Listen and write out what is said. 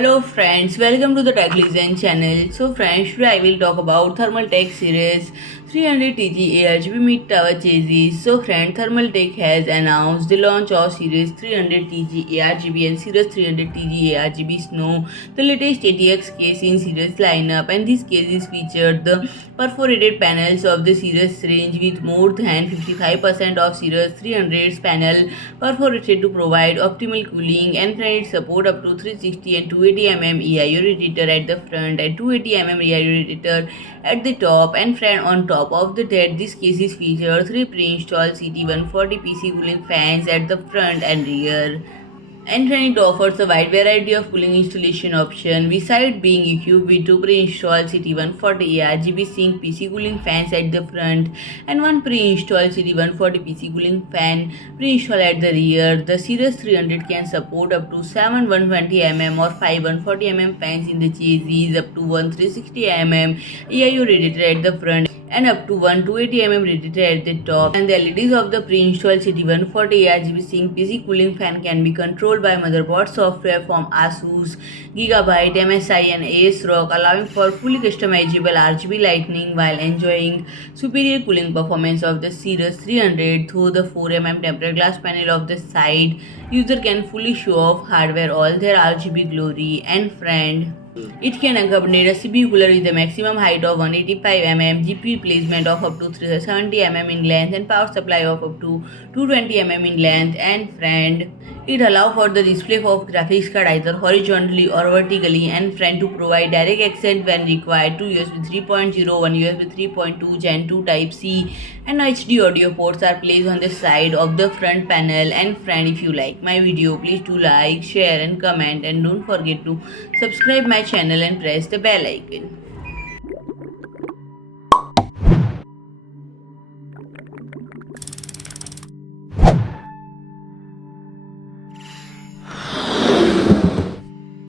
Hello friends, welcome to the TechListen channel. So friends, today I will talk about Thermaltake Ceres 300 TG ARGB mid-tower chassis. So friend, Thermaltake has announced the launch of Ceres 300 TG ARGB and Ceres 300 TG ARGB Snow, the latest ATX case in Ceres lineup, and these cases featured the perforated panels of the Ceres range with more than 55% of Ceres 300's panel perforated to provide optimal cooling, and friend, it support up to 360 and 280 EIO radiator at the front and 280 EIO radiator at the top. And friend, on top of that, this cases feature 3 pre-installed CT140 PC cooling fans at the front and rear. And it offers a wide variety of cooling installation options, besides being equipped with two pre-installed CT140 ARGB Sync PC cooling fans at the front and one pre-installed CT140 PC cooling fan pre-installed at the rear. The Ceres 300 can support up to 7 120 or 5 140 fans in the chassis, up to 1 360 EIO radiator at the front, and up to 1 280 radiator at the top. And the LEDs of the pre-installed CT140 ARGB Sync PC cooling fan can be controlled by motherboard software from ASUS, GIGABYTE, MSI and ASRock, allowing for fully customizable RGB lighting while enjoying superior cooling performance of the Ceres 300 through the 4 tempered glass panel of the side. User can fully show off hardware all their RGB glory. And friend, it can accommodate a CPU cooler with a maximum height of 185 GPU placement of up to 370 in length, and power supply of up to 220 in length. And friend, it allows for the display of graphics card either horizontally or vertically, and friend, to provide direct access when required to USB 3.0, one USB 3.2 Gen 2 Type C, and HD audio ports are placed on the side of the front panel. And friend, if you like my video, please do like, share and comment, and don't forget to subscribe my channel and press the bell icon.